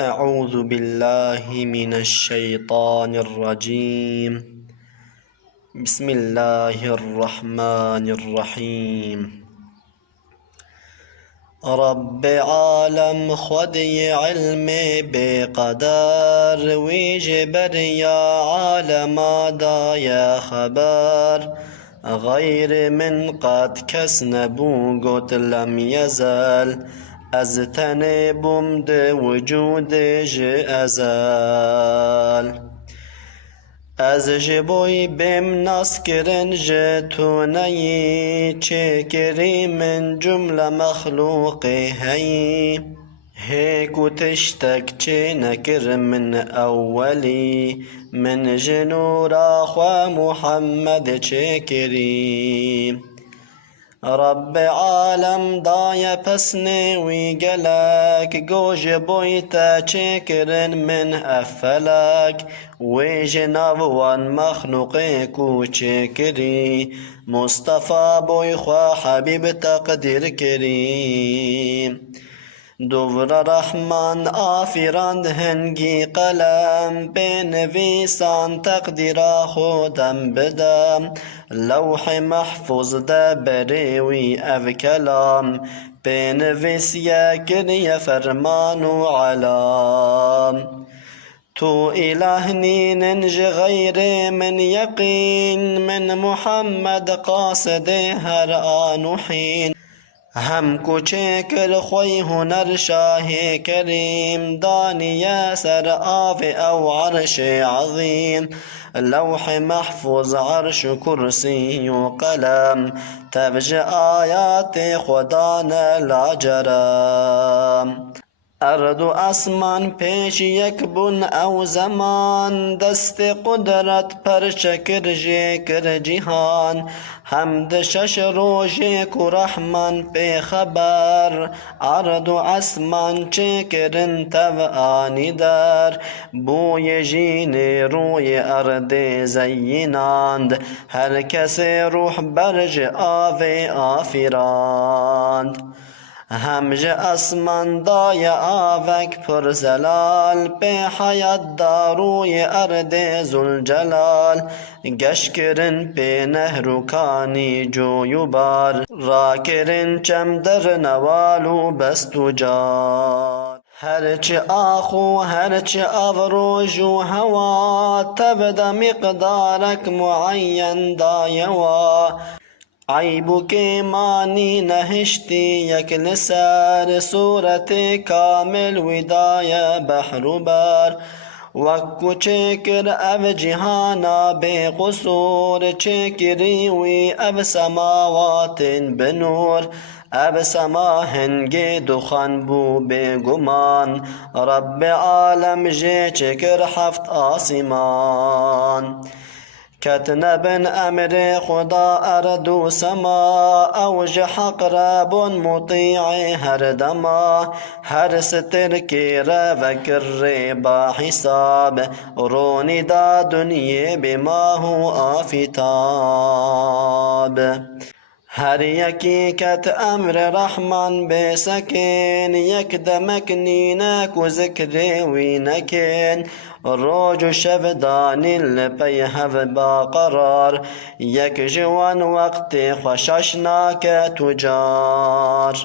أعوذ بالله من الشيطان الرجيم. بسم الله الرحمن الرحيم. رب عالم خدي علمي بقدر ويجبر يا عالم دايا خبر غير من قد كس نبو قد لم يزل از تن بمد وجود ازال از جبوی بم ناس کرن جتونی چکری من جمله مخلوق هی هيكو تشتك چه نكر من أولي من جنور أخوة محمد چكري رب عالم دايا پسني ويقلك گوش بويتا چكرن من أفلك وجناب وان مخلوقك چكري مصطفى بوي خوا حبيب تقدير كريم دور رحمان آفراند هنگی قلم بنویسان تقدیر خودم بدم لوح محفوظ ده بریوی او کلام بنویس یکری فرمان و علام تو إله ننج غير من يقين من محمد قاصد هر آن و حين هم کوچکر خوی هنر شاه کریم دانیه سر آف او عرش عظیم لوح محفوظ عرش کرسی و قلم تبج آیات خدا لا جرم ارض و اسمان پیش یک بن او زمان دست قدرت پر شکر جکر جهان حمد شش روژه کو رحمان پی خبر ارض و اسمان چکرن تب آنی در بوی جین روی ارض زیناند هر کس روح برج آو آفراند همج اسمان دای آوک پر زلال به حیات داروی ارد زلجلال گش کرن به نهر کانی جوی بار را کرن چم در نوالو بستو جار هرچ آخو هرچ افروج و هوا تبد مقدارک معین دایوا عیبو که مانی نهشتی یک لسر صورت کامل ودای بحر و بر وکو چکر او جهانا بے قصور چکری وی او سماوات بنور اب سما هنگ دخان بو بے گمان رب عالم جے چکر هفت آسمان كتنبن أمر خدا أرض سما أوج حق رب مطيع هردما هر ستر كير وكر با حساب روني دا دنيا بما هو آفتاب هر یکی کت امر رحمان بسکن یک دمک نینک و ذکر وی نکن روج و شب دانیل پی هف با قرار یک جوان وقت خوششناک تجار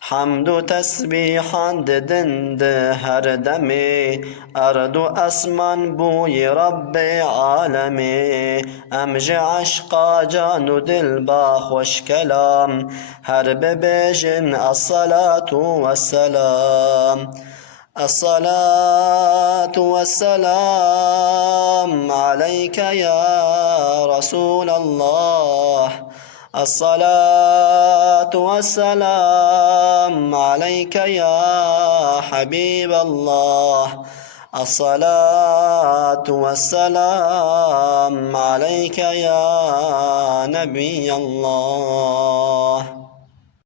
حمد و تسبیحان ددند هر دمی ارض و اسمان بوی رب عالمی امج عشقا جان و دل با خوش کلام هر ببیجن الصلاة والسلام الصلاة والسلام عليك يا رسول الله الصلاة والسلام عليك يا حبيب الله الصلاة والسلام عليك يا نبي الله